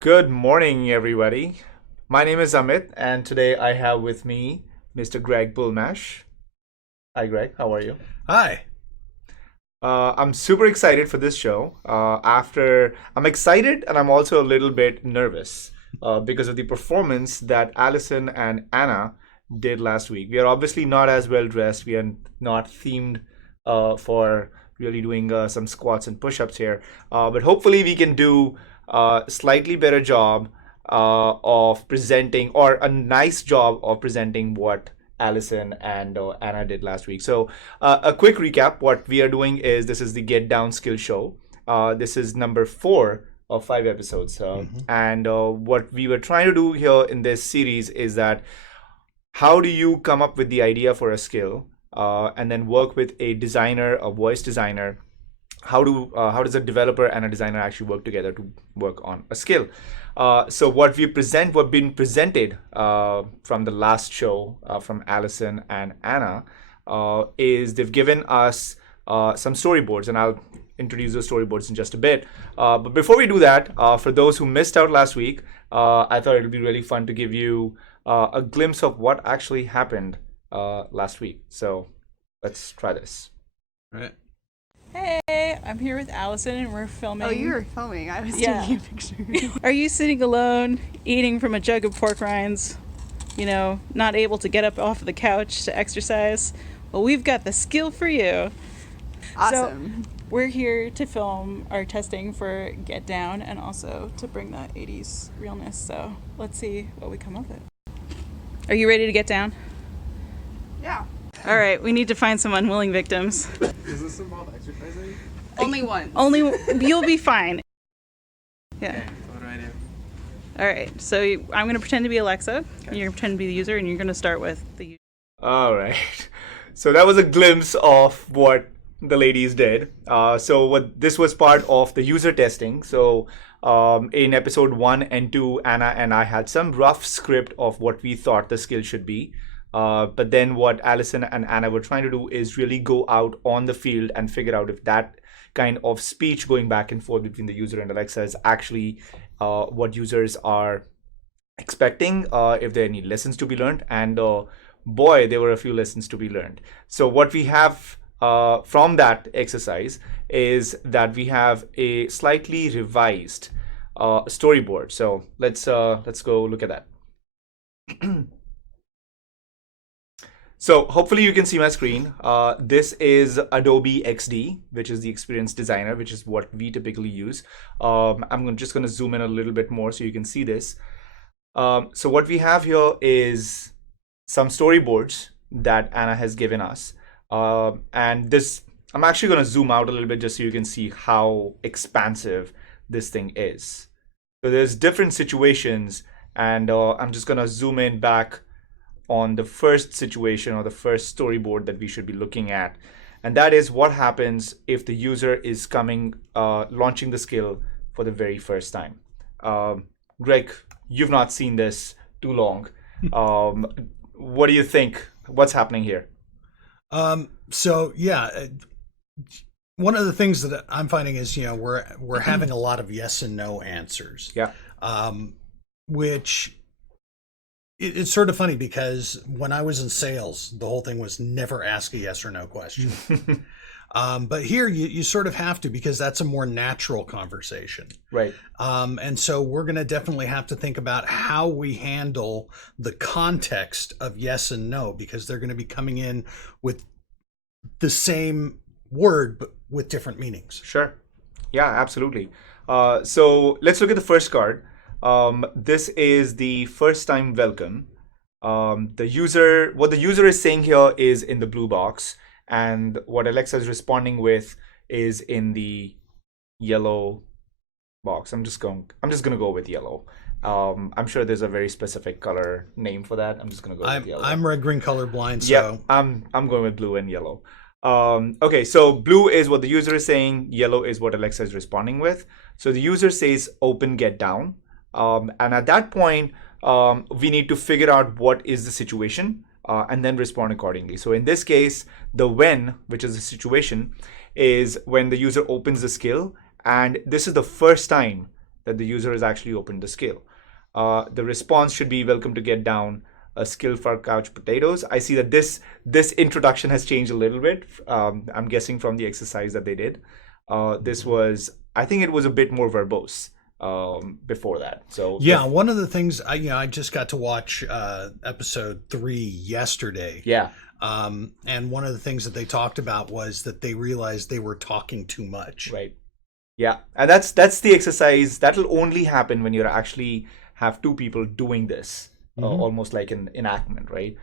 Good morning, everybody. My name is Amit, and today I have with me Mr. Greg Bulmash. Hi, Greg. How are you? Hi. I'm super excited for this show. I'm excited and I'm also a little bit nervous because of the performance that Alison and Anna did last week. We are obviously not as well dressed. We are not themed for really doing some squats and push-ups here, but hopefully we can do a slightly better job of presenting, or a nice job of presenting what Allison and Anna did last week. So, a quick recap: what we are doing is this is the Get Down Skill Show. This is number 4 of 5 episodes, and what we were trying to do here in this series is that how do you come up with the idea for a skill, and then work with a designer, a voice designer. How does a developer and a designer actually work together to work on a skill? So what been presented from the last show from Allison and Anna is they've given us some storyboards, and I'll introduce those storyboards in just a bit. But before we do that, for those who missed out last week, I thought it would be really fun to give you a glimpse of what actually happened last week. So let's try this. All right. Hey, I'm here with Allison and we're filming. Oh, you were filming. I was Yeah. taking a picture. Are you sitting alone, eating from a jug of pork rinds? Not able to get up off of the couch to exercise? Well, we've got the skill for you. Awesome. So, we're here to film our testing for Get Down and also to bring that 80s realness. So, let's see what we come up with. Are you ready to get down? Yeah. All right, we need to find some unwilling victims. Is this involved exercising? Only one. You'll be fine. Yeah. Okay, what do I do? All right, so I'm going to pretend to be Alexa, and you're going to pretend to be the user, and you're going to start with the user. All right. So that was a glimpse of what the ladies did. This was part of the user testing. So in episode 1 and 2, Anna and I had some rough script of what we thought the skill should be. But then what Allison and Anna were trying to do is really go out on the field and figure out if that kind of speech going back and forth between the user and Alexa is actually what users are expecting, if there are any lessons to be learned. And boy, there were a few lessons to be learned. So what we have from that exercise is that we have a slightly revised storyboard. So let's go look at that. So hopefully you can see my screen. This is Adobe XD, which is the Experience Designer, which is what we typically use. I'm just going to zoom in a little bit more so you can see this. So what we have here is some storyboards that Anna has given us. And this, I'm actually going to zoom out a little bit just so you can see how expansive this thing is. So there's different situations, and I'm just going to zoom in back on the first situation or the first storyboard that we should be looking at. And that is what happens if the user is launching the skill for the very first time. Greg, you've not seen this too long. What do you think? What's happening here? So yeah, one of the things that I'm finding is, we're having a lot of yes and no answers. Yeah. Which it's sort of funny because when I was in sales, the whole thing was never ask a yes or no question. But here you sort of have to, because that's a more natural conversation. Right. And so we're going to definitely have to think about how we handle the context of yes and no, because they're going to be coming in with the same word, but with different meanings. Sure. Yeah, absolutely. So let's look at the first card. This is the first time welcome. What the user is saying here is in the blue box, and what Alexa is responding with is in the yellow box. I'm just gonna go with yellow. I'm sure there's a very specific color name for that. I'm just gonna go with yellow. I'm red green color blind, so yeah, I'm going with blue and yellow. Okay, so blue is what the user is saying, yellow is what Alexa is responding with. So the user says open get down. And at that point, we need to figure out what is the situation and then respond accordingly. So in this case, the when, which is the situation, is when the user opens the skill. And this is the first time that the user has actually opened the skill. The response should be welcome to get down a skill for couch potatoes. I see that this introduction has changed a little bit. I'm guessing from the exercise that they did. This was, I think it was a bit more verbose before that. So yeah, one of the things I just got to watch episode 3 yesterday. Yeah. And one of the things that they talked about was that they realized they were talking too much. Right. Yeah, and that's the exercise that'll only happen when you actually have two people doing this, almost like an enactment, right?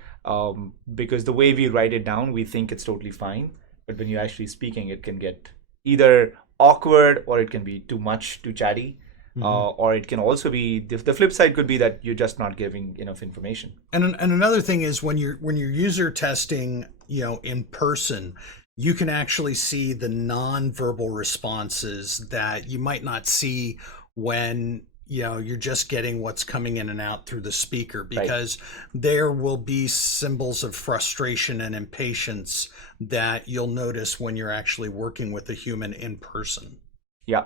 Because the way we write it down, we think it's totally fine, but when you're actually speaking, it can get either awkward or it can be too much, too chatty, or it can also be the flip side could be that you're just not giving enough information. And another thing is when you're user testing, in person, you can actually see the non-verbal responses that you might not see when you're just getting what's coming in and out through the speaker, because there will be symbols of frustration and impatience that you'll notice when you're actually working with a human in person. Yeah.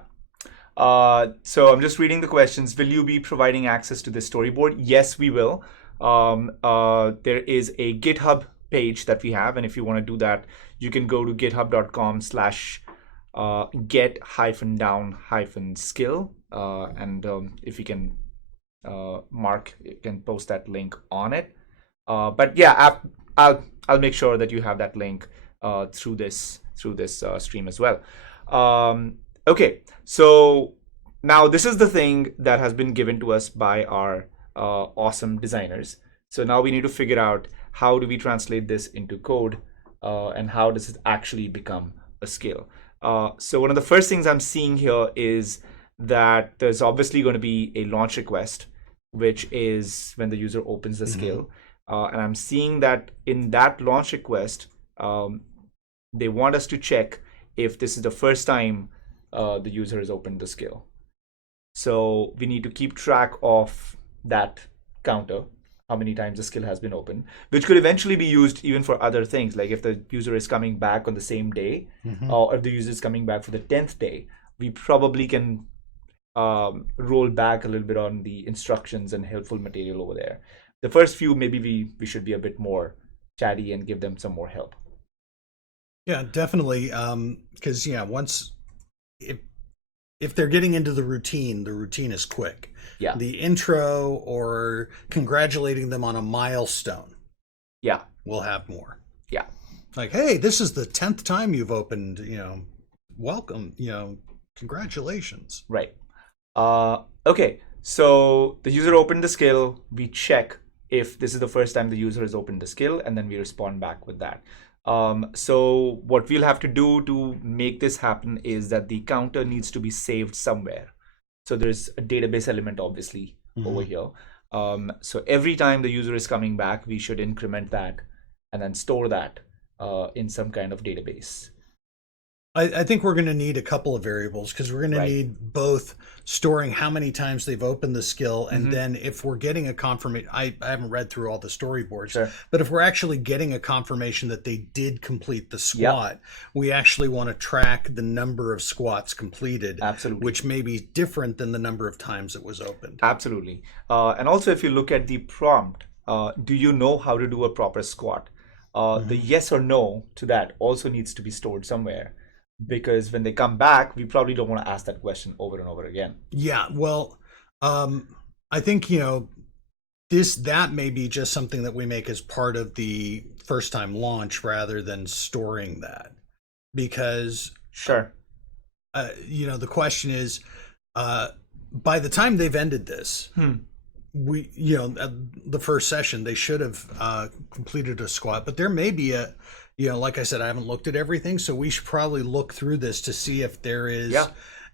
So I'm just reading the questions. Will you be providing access to this storyboard? Yes, we will. There is a GitHub page that we have, and if you want to do that, you can go to github.com/get-down-skill, and if you can Mark, you can post that link on it. But yeah, I'll make sure that you have that link through this stream as well. Okay, so now this is the thing that has been given to us by our awesome designers. So now we need to figure out how do we translate this into code, and how does it actually become a skill. So one of the first things I'm seeing here is that there's obviously going to be a launch request, which is when the user opens the skill. And I'm seeing that in that launch request, they want us to check if this is the first time the user has opened the skill. So we need to keep track of that counter, how many times the skill has been opened, which could eventually be used even for other things. Like if the user is coming back on the same day, or if the user is coming back for the 10th day, we probably can roll back a little bit on the instructions and helpful material over there. The first few, maybe we should be a bit more chatty and give them some more help. Yeah, definitely. Because once if they're getting into the routine is quick. Yeah. The intro or congratulating them on a milestone. Yeah. We'll have more. Yeah. Like, hey, this is the 10th time you've opened, welcome, congratulations. Right. Okay. So the user opened the skill. We check if this is the first time the user has opened the skill, and then we respond back with that. So what we'll have to do to make this happen is that the counter needs to be saved somewhere. So there's a database element obviously over here. So every time the user is coming back, we should increment that and then store that in some kind of database. I think we're going to need a couple of variables, because we're going to need both storing how many times they've opened the skill, and then if we're getting a confirmation, I haven't read through all the storyboards, but if we're actually getting a confirmation that they did complete the squat, we actually want to track the number of squats completed, which may be different than the number of times it was opened. Absolutely. And also, if you look at the prompt, do you know how to do a proper squat? The yes or no to that also needs to be stored somewhere. Because when they come back, we probably don't want to ask that question over and over again. Yeah, well, I think, that may be just something that we make as part of the first time launch rather than storing that. Because, the question is, by the time they've ended this, we, the first session, they should have completed a squat, but there may be like I said, I haven't looked at everything, so we should probably look through this to see if there is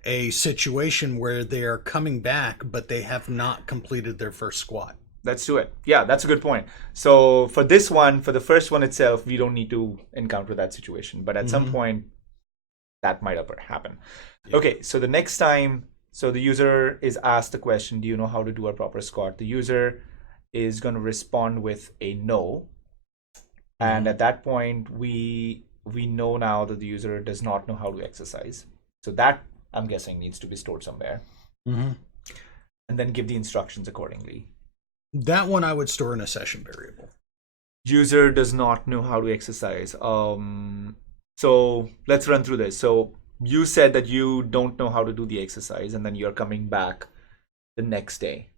a situation where they are coming back, but they have not completed their first squat. Let's do it. Yeah, that's a good point. So for this one, for the first one itself, we don't need to encounter that situation, but at some point, that might happen. Yeah. Okay, so the next time, so the user is asked the question, do you know how to do a proper squat? The user is going to respond with a no. And at that point, we know now that the user does not know how to exercise. So that, I'm guessing, needs to be stored somewhere. and then give the instructions accordingly. That one I would store in a session variable. User does not know how to exercise. So let's run through this. So you said that you don't know how to do the exercise, and then you're coming back the next day.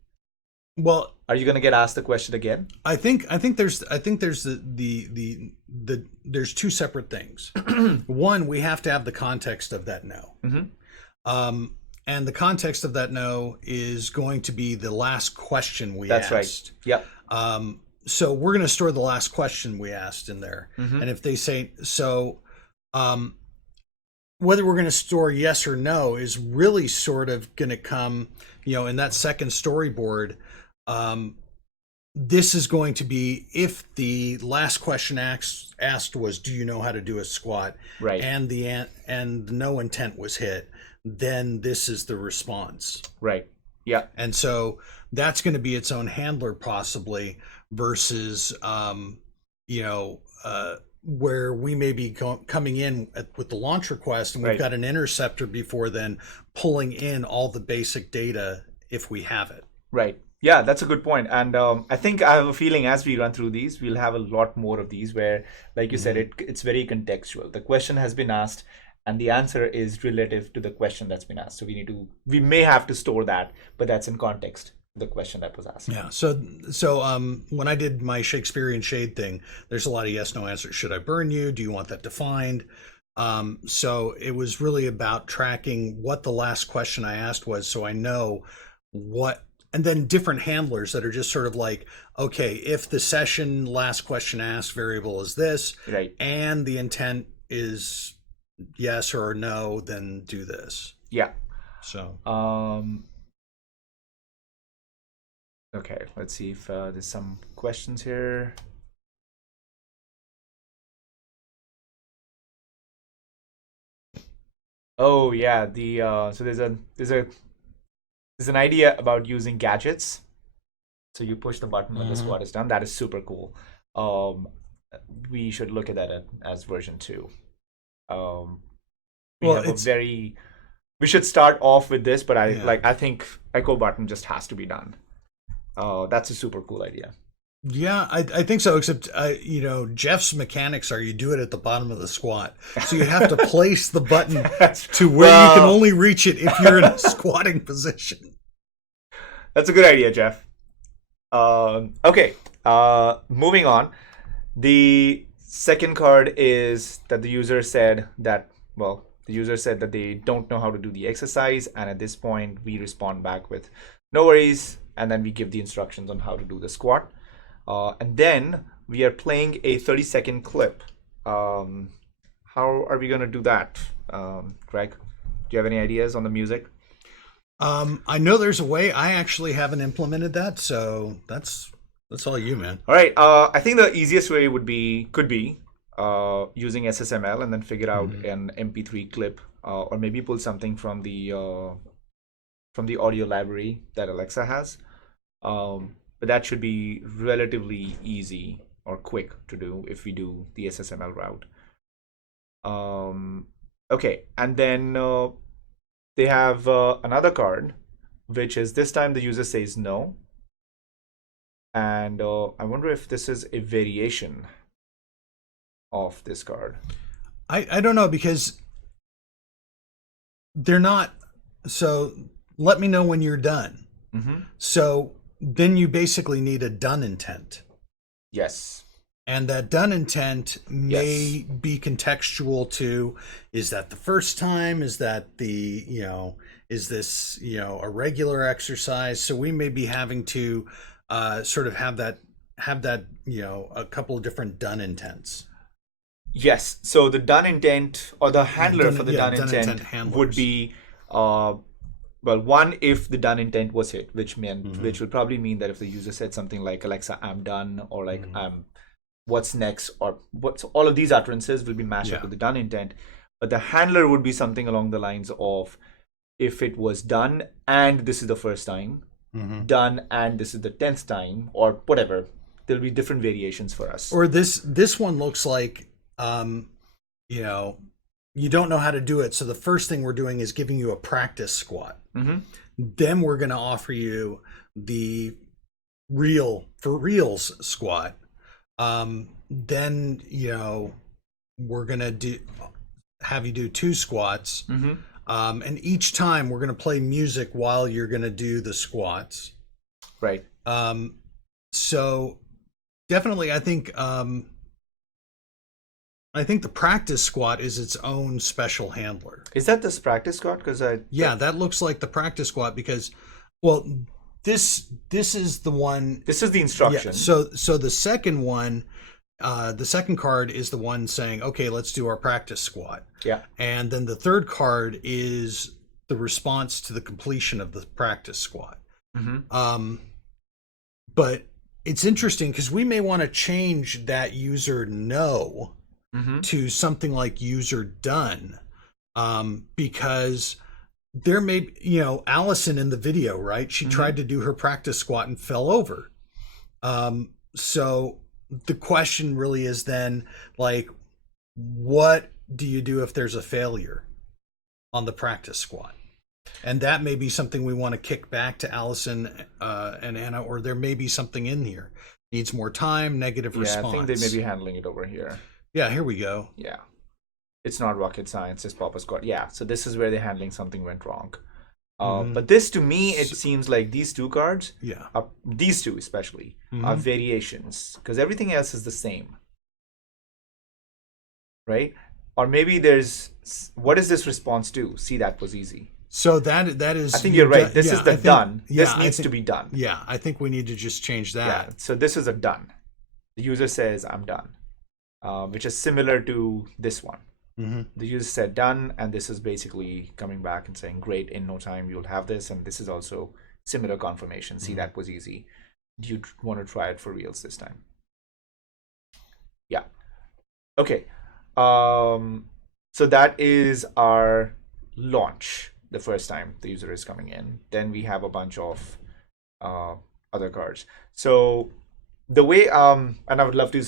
Well, Are you going to get asked the question again? I think there's there's two separate things. One, we have to have the context of that no. And the context of that no is going to be the last question we That's asked. right. Yep. So we're going to store the last question we asked in there. And if they say so, whether we're going to store yes or no is really sort of going to come, in that second storyboard. This is going to be if the last question asked was, do you know how to do a squat? Right. And the no intent was hit, then this is the response. Right. Yeah. And so that's going to be its own handler possibly versus, where we may be coming in with the launch request and we've Right. got an interceptor before then pulling in all the basic data if we have it. Right. Yeah, that's a good point. And I think I have a feeling as we run through these, we'll have a lot more of these where, like you said, it's very contextual. The question has been asked and the answer is relative to the question that's been asked. So we may have to store that, but that's in context, the question that was asked. Yeah. So when I did my Shakespearean shade thing, there's a lot of yes, no answers. Should I burn you? Do you want that defined? So it was really about tracking what the last question I asked was, so I know what. And then different handlers that are just sort of like, okay, if the session last question asked variable is this, Right. and the intent is yes or no, then do this. Yeah. So Okay, let's see if there's some questions here. Oh yeah, so there's an idea about using gadgets. So you push the button when the squat is done. That is super cool. We should look at that as version 2. We should start off with this, but I think echo button just has to be done. That's a super cool idea. yeah, I think so. Except Jeff's mechanics are you do it at the bottom of the squat, so you have to place the button to where you can only reach it if you're in a squatting position. That's a good idea, Jeff. Okay, moving on. The second card is that the user said that they don't know how to do the exercise, and at this point we respond back with no worries, and then we give the instructions on how to do the squat. And then we are playing a 30-second clip. How are we going to do that, Greg? Do you have any ideas on the music? I know there's a way. I actually haven't implemented that, so that's all you, man. All right. I think the easiest way could be using SSML and then figure out an MP3 clip, or maybe pull something from the audio library that Alexa has. But that should be relatively easy or quick to do if we do the SSML route. Okay, and then they have another card, which is this time the user says no. And I wonder if this is a variation of this card. I don't know, because they're not. So let me know when you're done. So then you basically need a done intent. Yes. And that done intent may be contextual to, is that the first time? Is that is this, a regular exercise? So we may be having to sort of have that, a couple of different done intents. Yes. So the done intent, or the handler for the done intent would be, one, if the done intent was hit, which would probably mean that if the user said something like, Alexa, I'm done, or like, what's next, or all of these utterances will be matched up with the done intent. But the handler would be something along the lines of, if it was done and this is the first time, done and this is the 10th time, or whatever. There'll be different variations for us. Or this one looks like, you don't know how to do it. So the first thing we're doing is giving you a practice squat. Mm-hmm. Then we're going to offer you the reals squat. Then, we're going to have you do 2 squats. Mm-hmm. And each time we're going to play music while you're going to do the squats. Right. So definitely, I think the practice squat is its own special handler. Is that this practice squat? Yeah, that looks like the practice squat because, well, this is the one. This is the instruction. Yeah, so the second one, the second card is the one saying, okay, let's do our practice squat. Yeah. And then the third card is the response to the completion of the practice squat. Mm-hmm. But it's interesting because we may want to change that user no Mm-hmm. to something like user done, because there may, Allison in the video, right? She tried to do her practice squat and fell over. So the question really is then, like, what do you do if there's a failure on the practice squat? And that may be something we want to kick back to Allison and Anna, or there may be something in here. Needs more time, negative response. I think they may be handling it over here. Yeah, here we go. Yeah. It's not rocket science, it's Papa Squad. Yeah, so this is where they're handling something went wrong. But this, to me, it seems like these 2 cards, these 2 especially, are variations, because everything else is the same. Right? Or maybe what is this response to? See, that was easy. So that is. I think you're right. This is the done. This Yeah, needs to be done. Yeah, I think we need to just change that. Yeah. So this is a done. The user says, I'm done, which is similar to this one. Mm-hmm. The user said done, and this is basically coming back and saying, great, in no time you'll have this. And this is also similar confirmation. See, that was easy. Do you want to try it for reals this time? Yeah. Okay. So that is our launch. The first time the user is coming in. Then we have a bunch of other cards. So the way, and I would love to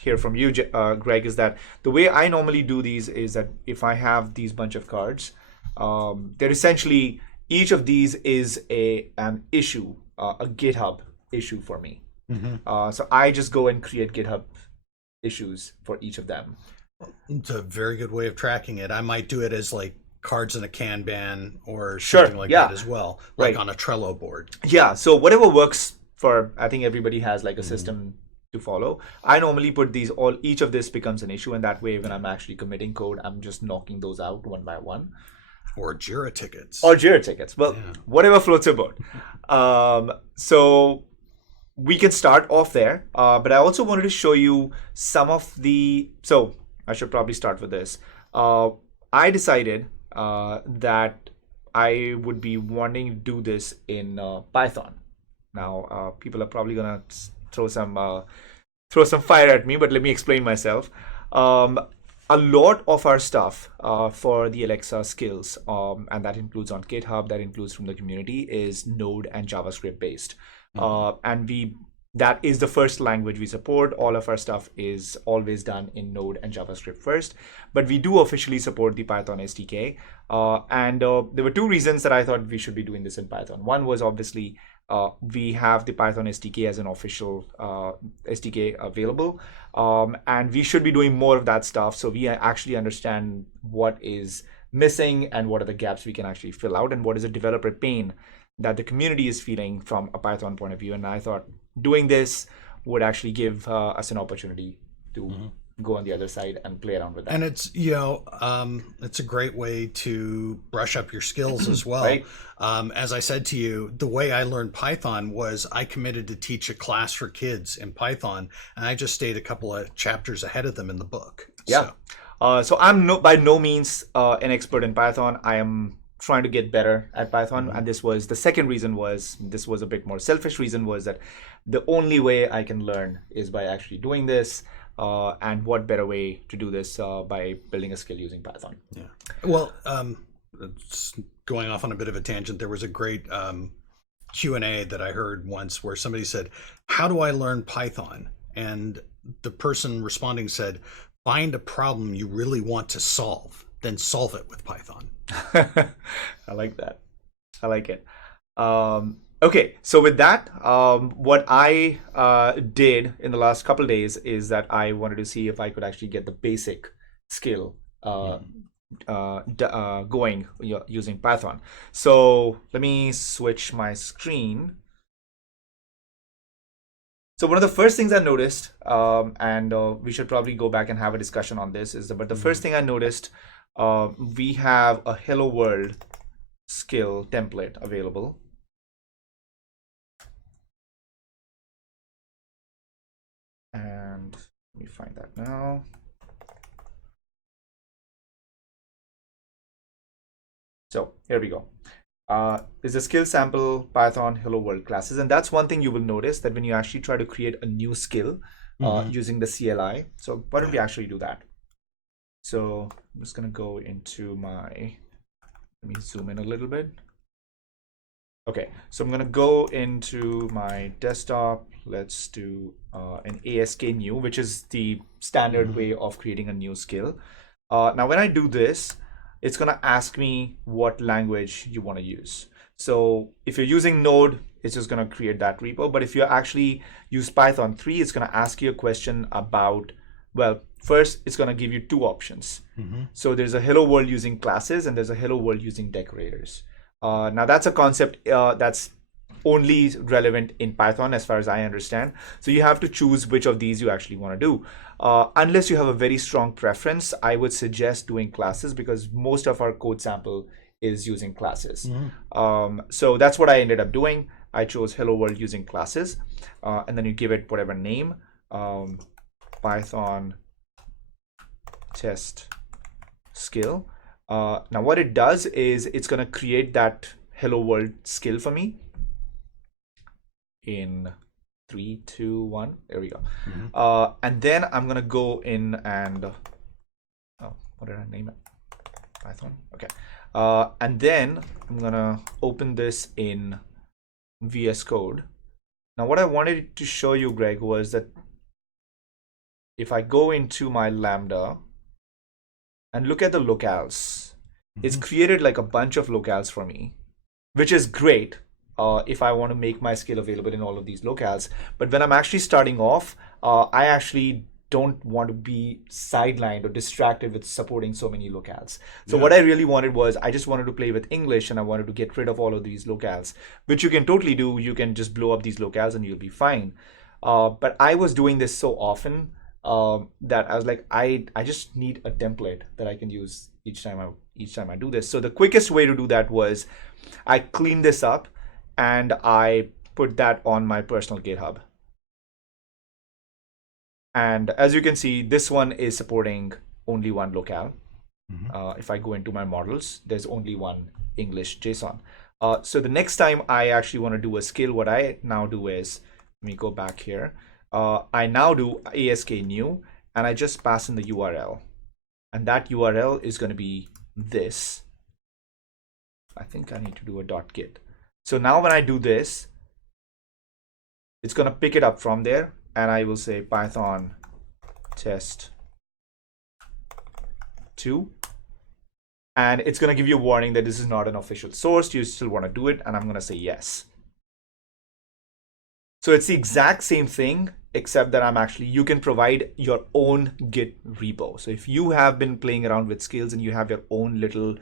hear from you, Greg, is that the way I normally do these is that if I have these bunch of cards, they're essentially, each of these is an issue, a GitHub issue for me. So I just go and create GitHub issues for each of them. It's a very good way of tracking it. I might do it as like cards in a Kanban or something like that as well, like on a Trello board. Yeah, so whatever works for, I think everybody has like a system to follow. I normally put each of this becomes an issue, and that way when I'm actually committing code, I'm just knocking those out one by one. Or Jira tickets. Well, whatever floats your boat. So we can start off there, but I also wanted to show you some of so I should probably start with this. I decided that I would be wanting to do this in Python. Now, people are probably gonna throw some fire at me, but let me explain myself. A lot of our stuff for the Alexa skills, and that includes on GitHub, that includes from the community, is Node and JavaScript based. And that is the first language we support. All of our stuff is always done in Node and JavaScript first, but we do officially support the Python SDK. And there were 2 reasons that I thought we should be doing this in Python. One was obviously we have the Python SDK as an official SDK available, and we should be doing more of that stuff, so we actually understand what is missing and what are the gaps we can actually fill out, and what is a developer pain that the community is feeling from a Python point of view. And I thought doing this would actually give us an opportunity to go on the other side and play around with that. And it's, it's a great way to brush up your skills as well. Right. As I said to you, the way I learned Python was I committed to teach a class for kids in Python, and I just stayed a couple of chapters ahead of them in the book. Yeah. So I'm by no means an expert in Python. I am trying to get better at Python. And the second reason was, this was a bit more selfish reason, was that the only way I can learn is by actually doing this. And what better way to do this by building a skill using Python? Yeah. Well, it's going off on a bit of a tangent, there was a great Q&A that I heard once where somebody said, how do I learn Python? And the person responding said, find a problem you really want to solve. then solve it with Python. I like that. I like it. Okay, so with that, what I did in the last couple of days is that I wanted to see if I could actually get the basic skill going using Python. So let me switch my screen. So one of the first things I noticed, and we should probably go back and have a discussion on this, but the first thing I noticed, we have a Hello World skill template available. And let me find that now. So here we go. There's a skill sample Python Hello World classes, and that's one thing you will notice, that when you actually try to create a new skill using the CLI. So why don't we actually do that? So I'm just gonna go into my, let me zoom in a little bit. Okay, so I'm gonna go into my desktop. Let's do an ASK new, which is the standard way of creating a new skill. Now when I do this, it's gonna ask me what language you want to use. So if you're using Node, it's just gonna create that repo. But if you actually use Python 3, it's gonna ask you a question about, well, first it's gonna give you two options. So there's a Hello World using classes, and there's a Hello World using decorators. Now that's a concept that's only relevant in Python as far as I understand. So you have to choose which of these you actually want to do. Unless you have a very strong preference, I would suggest doing classes, because most of our code sample is using classes. So that's what I ended up doing. I chose Hello World using classes, and then you give it whatever name, Python test skill. Now what it does is it's going to create that Hello World skill for me in 3, 2, 1. There we go. And then I'm going to go in and, what did I name it? Python. Okay. And then I'm going to open this in VS Code. Now what I wanted to show you, Greg, was that if I go into my Lambda and look at the locales, it's created like a bunch of locales for me, which is great if I want to make my skill available in all of these locales. But when I'm actually starting off, I actually don't want to be sidelined or distracted with supporting so many locales. So what I really wanted was, I just wanted to play with English, and I wanted to get rid of all of these locales, which you can totally do. You can just blow up these locales and you'll be fine. But I was doing this so often that I was like, I just need a template that I can use each time I do this. So the quickest way to do that was I cleaned this up and I put that on my personal GitHub. And as you can see, this one is supporting only one locale. If I go into my models, there's only one English JSON. So the next time I actually want to do a skill, what I now do is, let me go back here. I now do ASK new, and I just pass in the URL. And that URL is going to be this. I think I need to do a .git. So now when I do this, it's going to pick it up from there, and I will say Python test 2. And it's going to give you a warning that this is not an official source. You still want to do it, and I'm going to say yes. So it's the exact same thing, except that you can provide your own Git repo. So if you have been playing around with skills and you have your own little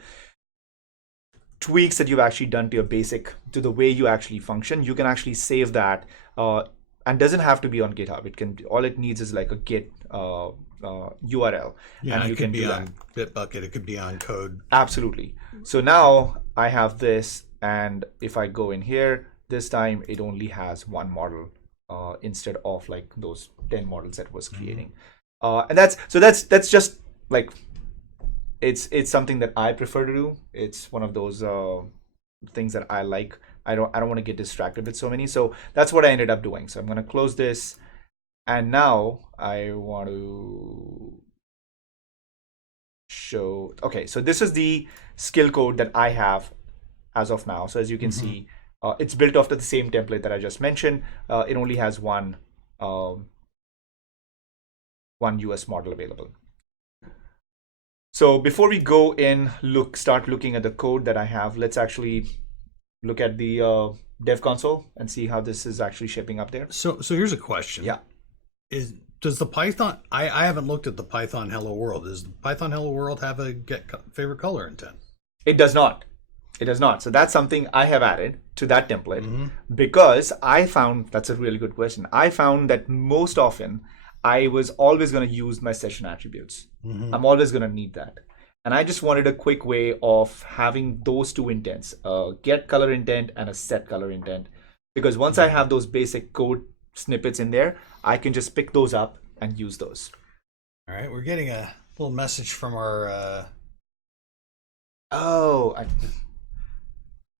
tweaks that you've actually done to your basic, to the way you actually function, you can actually save that, and doesn't have to be on GitHub. It can, all it needs is like a Git URL. Yeah, and you it could can be do on that. Bitbucket, it could be on code. Absolutely. So now I have this, and if I go in here, this time it only has one model instead of like those 10 models that it was creating. And that's just like, it's something that I prefer to do. It's one of those things that I like. I don't want to get distracted with so many. So that's what I ended up doing. So I'm going to close this, and now I want to show. Okay, so this is the skill code that I have as of now. So as you can see, it's built off of the same template that I just mentioned. It only has one US model available. So before we go in, start looking at the code that I have, let's actually look at the dev console and see how this is actually shaping up there. So here's a question. Yeah. Does the Python, I haven't looked at the Python Hello World. Does the Python Hello World have a favorite color intent? It does not. It does not. So that's something I have added to that template because I found, that's a really good question. I found that most often I was always going to use my session attributes. I'm always going to need that. And I just wanted a quick way of having those two intents, a get color intent and a set color intent. Because once I have those basic code snippets in there, I can just pick those up and use those. All right, we're getting a little message from our...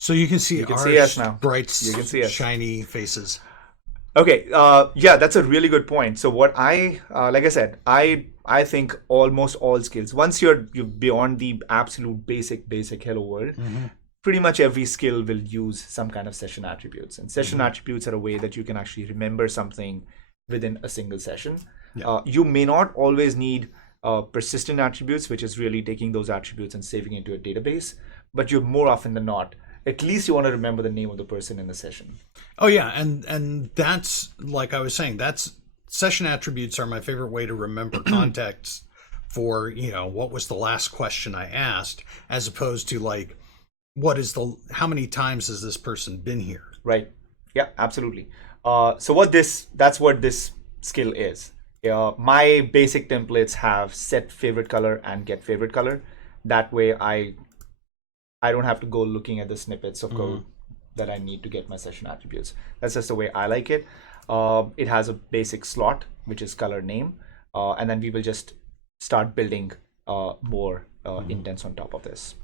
So you can see us now. Bright, you can see us. Shiny faces. Okay, yeah, that's a really good point. So what like I said, I think almost all skills, once you're beyond the absolute basic hello world, pretty much every skill will use some kind of session attributes. And session attributes are a way that you can actually remember something within a single session. You may not always need persistent attributes, which is really taking those attributes and saving into a database, but you're more often than not, at least you want to remember the name of the person in the session. Oh yeah, and that's, like I was saying, that's session attributes are my favorite way to remember context for, what was the last question I asked, as opposed to like, how many times has this person been here? Right. Yeah, absolutely. So that's what this skill is. My basic templates have set favorite color and get favorite color. That way I don't have to go looking at the snippets of code that I need to get my session attributes. That's just the way I like it. It has a basic slot, which is color name. And then we will just start building more indents on top of this.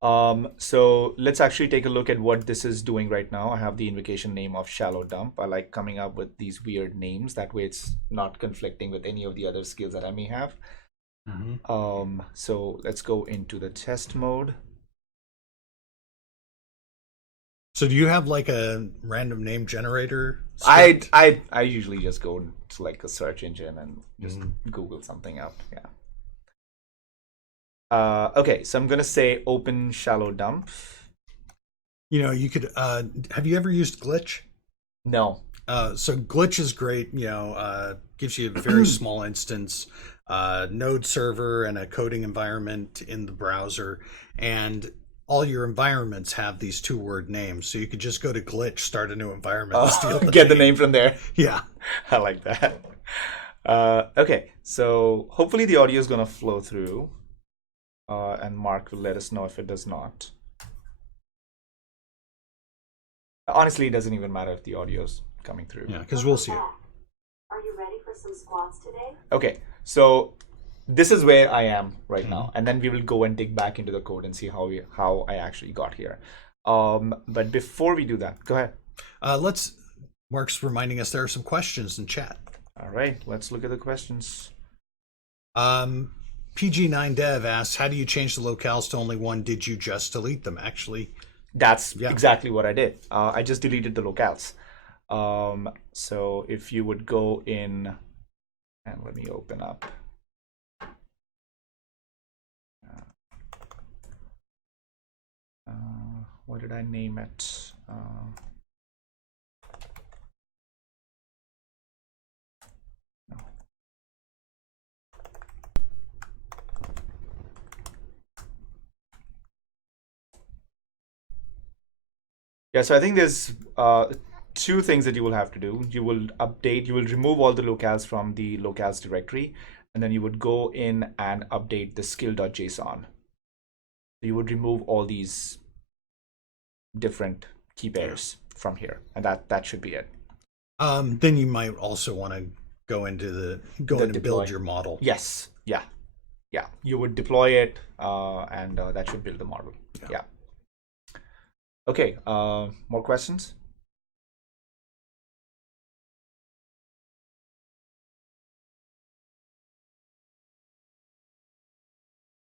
So let's actually take a look at what this is doing right now. I have the invocation name of shallow dump. I like coming up with these weird names. That way it's not conflicting with any of the other skills that I may have. So let's go into the test mode. So do you have like a random name generator script? I usually just go to like a search engine and just Google something up. Yeah. Okay, so I'm gonna say open shallow dump. You could have you ever used Glitch? No. So Glitch is great, gives you a very small instance, node server and a coding environment in the browser, and all your environments have these 2-word names. So you could just go to Glitch, start a new environment, and steal get the name from there. Yeah. I like that. Okay, so hopefully the audio is gonna flow through, and Mark will let us know if it does not. Honestly, it doesn't even matter if the audio's coming through. Yeah, because we'll see it. Are you ready for some squats today? Okay, so this is where I am right now, and then we will go and dig back into the code and see how I actually got here. But before we do that, go ahead. Mark's reminding us there are some questions in chat. All right, let's look at the questions. PG9Dev asks, how do you change the locales to only one? Did you just delete them? Actually, that's exactly what I did. I just deleted the locales. So if you would go in, and let me open up. What did I name it? No. Yeah, so I think there's two things that you will have to do. You will remove all the locales from the locales directory, and then you would go in and update the skill.json. You would remove all these different key pairs from here, and that should be it. Then you might also want to go in and build your model. Yes, yeah. You would deploy it, and that should build the model. Yeah. Okay. More questions?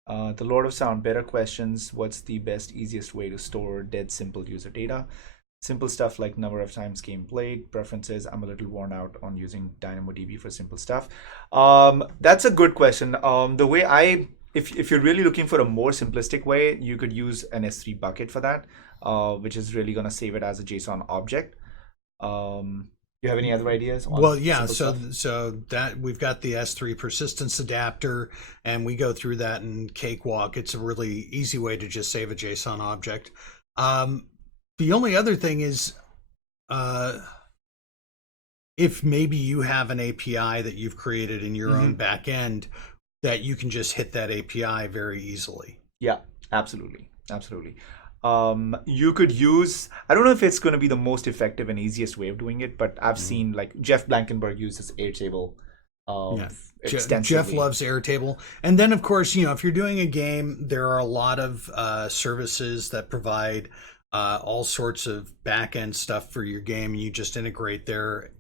The Lord of Sound, better questions. What's the best, easiest way to store dead simple user data? Simple stuff like number of times game played, preferences. I'm a little worn out on using DynamoDB for simple stuff. That's a good question. The way if you're really looking for a more simplistic way, you could use an S3 bucket for that, which is really going to save it as a JSON object. You have any other ideas? Well, yeah. So that we've got the S3 persistence adapter, and we go through that in Cakewalk. It's a really easy way to just save a JSON object. The only other thing is, if maybe you have an API that you've created in your own backend, that you can just hit that API very easily. Yeah, absolutely. You could use, I don't know if it's going to be the most effective and easiest way of doing it, but I've seen like Jeff Blankenberg uses Airtable extensively. Jeff loves Airtable. And then, of course, if you're doing a game, there are a lot of services that provide all sorts of back-end stuff for your game. You just integrate their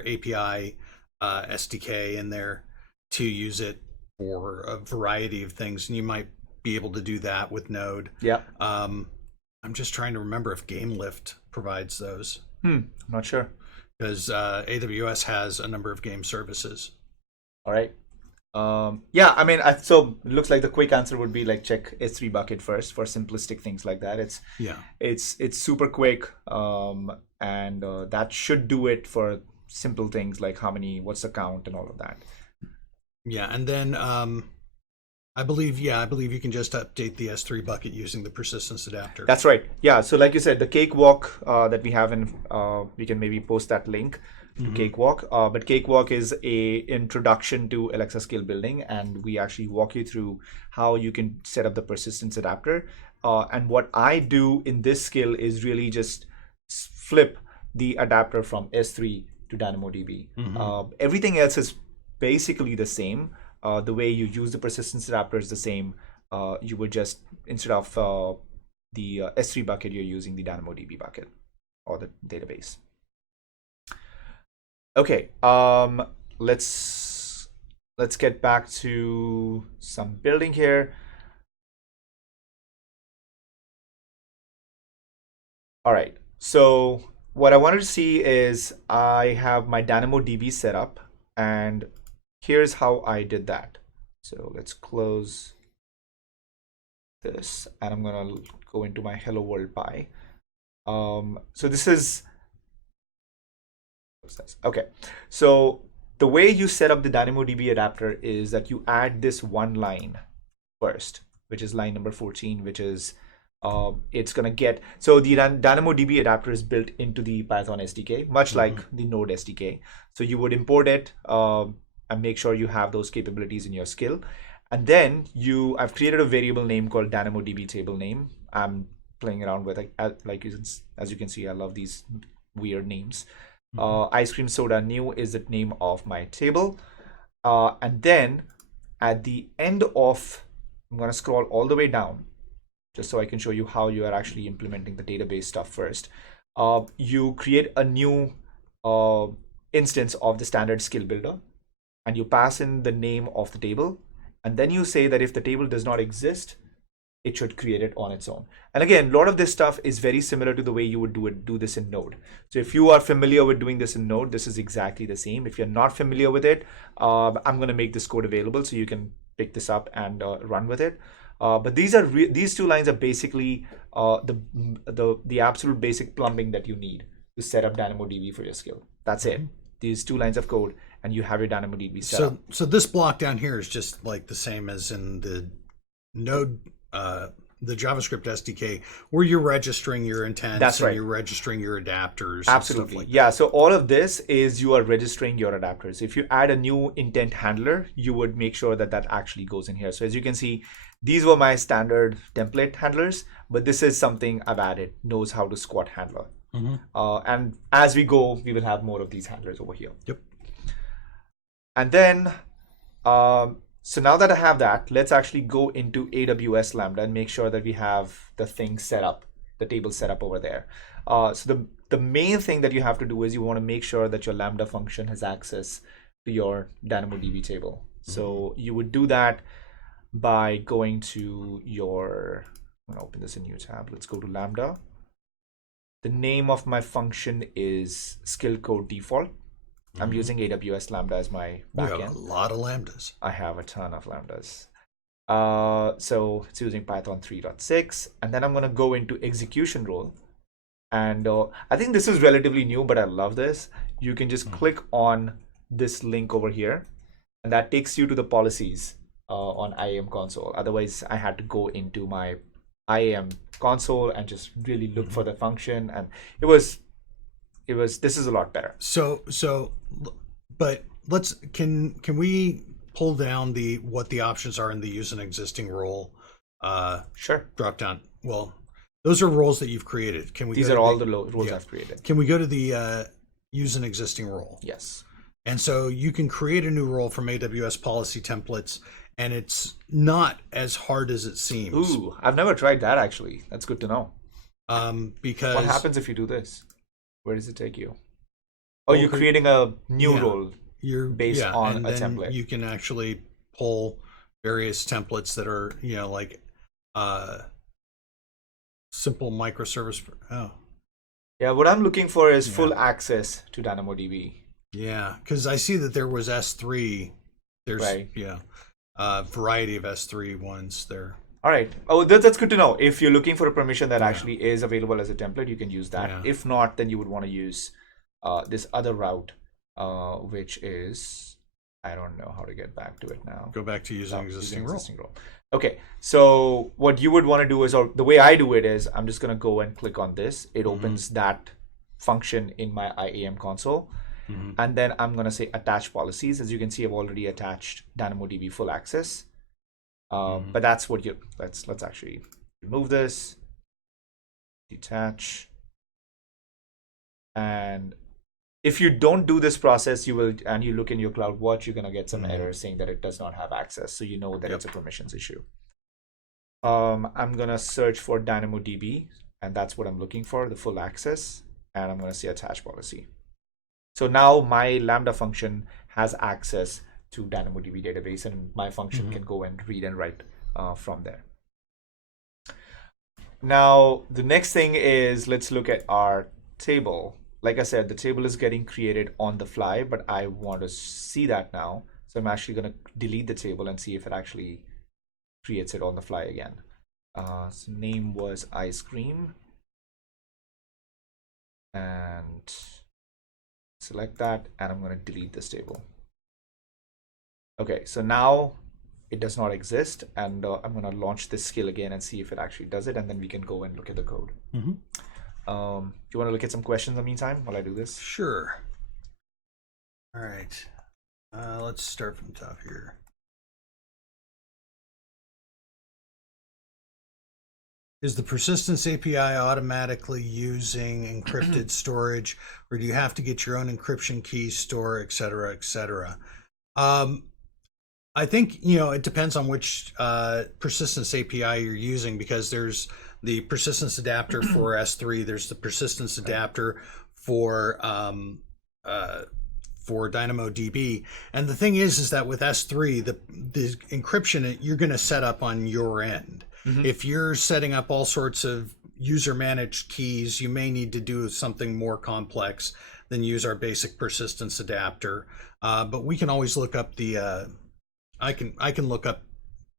API SDK in there to use it for a variety of things. And you might be able to do that with Node. Yeah. I'm just trying to remember if GameLift provides those. I'm not sure. Because AWS has a number of game services. All right. Yeah, I mean, so it looks like the quick answer would be like check S3 bucket first for simplistic things like that. It's super quick, and that should do it for simple things like what's the count and all of that. Yeah, and then I believe you can just update the S3 bucket using the persistence adapter. That's right. Yeah. So like you said, the Cakewalk that we have we can maybe post that link to Cakewalk. But Cakewalk is a introduction to Alexa skill building, and we actually walk you through how you can set up the persistence adapter. And what I do in this skill is really just flip the adapter from S3 to DynamoDB. Everything else is basically the same. The way you use the persistence adapter is the same. You would just, instead of the S3 bucket, you're using the DynamoDB bucket or the database. Okay, let's get back to some building here. All right, so what I wanted to see is I have my DynamoDB setup, and here's how I did that. So let's close this, and I'm gonna go into my Hello World Py. So this is, okay. So the way you set up the DynamoDB adapter is that you add this one line first, which is line number 14, which is it's gonna get, so the DynamoDB adapter is built into the Python SDK, much like the Node SDK. So you would import it and make sure you have those capabilities in your skill. And then I've created a variable name called DynamoDB table name. I'm playing around with it. As you can see, I love these weird names. Ice cream soda new is the name of my table. And then at the end of, I'm going to scroll all the way down just so I can show you how you are actually implementing the database stuff first. You create a new instance of the standard skill builder, and you pass in the name of the table. And then you say that if the table does not exist, it should create it on its own. And again, a lot of this stuff is very similar to the way you would do this in Node. So if you are familiar with doing this in Node, this is exactly the same. If you're not familiar with it, I'm going to make this code available so you can pick this up and run with it. But these two lines are basically the absolute basic plumbing that you need to set up DynamoDB for your skill. That's it. These two lines of code, and you have your DynamoDB set up. So this block down here is just like the same as in the Node, the JavaScript SDK, where you're registering your intents. That's right. And you're registering your adapters. Absolutely. And stuff like Yeah. So all of this is you are registering your adapters. If you add a new intent handler, you would make sure that that actually goes in here. So as you can see, these were my standard template handlers, but this is something I've added, knows how to squat handler. And as we go, we will have more of these handlers over here. Yep. And then, so now that I have that, let's actually go into AWS Lambda and make sure that we have the thing set up, the table set up over there. So the main thing that you have to do is you want to make sure that your Lambda function has access to your DynamoDB table. So you would do that by going to your, I'm going to open this in a new tab. Let's go to Lambda. The name of my function is skill code default. I'm using AWS Lambda as my You have a backend. lot of lambdas. I have a ton of lambdas. So it's using Python 3.6, and then I'm going to go into execution role. And I think this is relatively new, but I love this. You can just click on this link over here, and that takes you to the policies on IAM console. Otherwise, I had to go into my IAM console and just really look for the function, and this is a lot better. But can we pull down what the options are in the use an existing role Sure. drop down? Well, those are roles that you've created. Can we? These are all the roles I've created. Can we go to the use an existing role? Yes. And so you can create a new role from AWS policy templates, and it's not as hard as it seems. Ooh, I've never tried that actually. That's good to know. Because What happens if you do this? Where does it take you? Oh, you're creating a new role based on and a then template. you can actually pull various templates that are, like simple microservice. Oh, Yeah, what I'm looking for is full access to DynamoDB. yeah, because I see that there was S3. There's Right. variety of S3 ones there. All right. Oh, that's good to know. If you're looking for a permission that actually is available as a template, you can use that. Yeah. If not, then you would want to use this other route, which is, I don't know how to get back to it now. Go back to using existing role. role. Okay, so what you would want to do is, or the way I do it is, I'm just going to go and click on this. It opens that function in my IAM console. And then I'm going to say attach policies. As you can see, I've already attached DynamoDB full access. But that's what let's actually remove this, detach. And if you don't do this process, you look in your CloudWatch, you're going to get some errors saying that it does not have access. So you know that it's a permissions issue. I'm going to search for DynamoDB, and that's what I'm looking for, the full access. And I'm going to say attach policy. So now my Lambda function has access to DynamoDB database, and my function can go and read and write from there. Now, the next thing is, let's look at our table. Like I said, the table is getting created on the fly, but I want to see that now. So I'm actually going to delete the table and see if it actually creates it on the fly again. So name was ice cream. And select that, and I'm going to delete this table. Okay, so now it does not exist, and I'm going to launch this skill again and see if it actually does it, and then we can go and look at the code. Do you want to look at some questions in the meantime while I do this? Sure. All right. Let's start from the top here. Is the persistence API automatically using encrypted storage, or do you have to get your own encryption key, store, et cetera, et cetera? I think, it depends on which persistence API you're using, because there's the persistence adapter for S3, there's the persistence adapter for DynamoDB. And the thing is that with S3, the encryption you're going to set up on your end. If you're setting up all sorts of user managed keys, you may need to do something more complex than use our basic persistence adapter. But we can always look up I can look up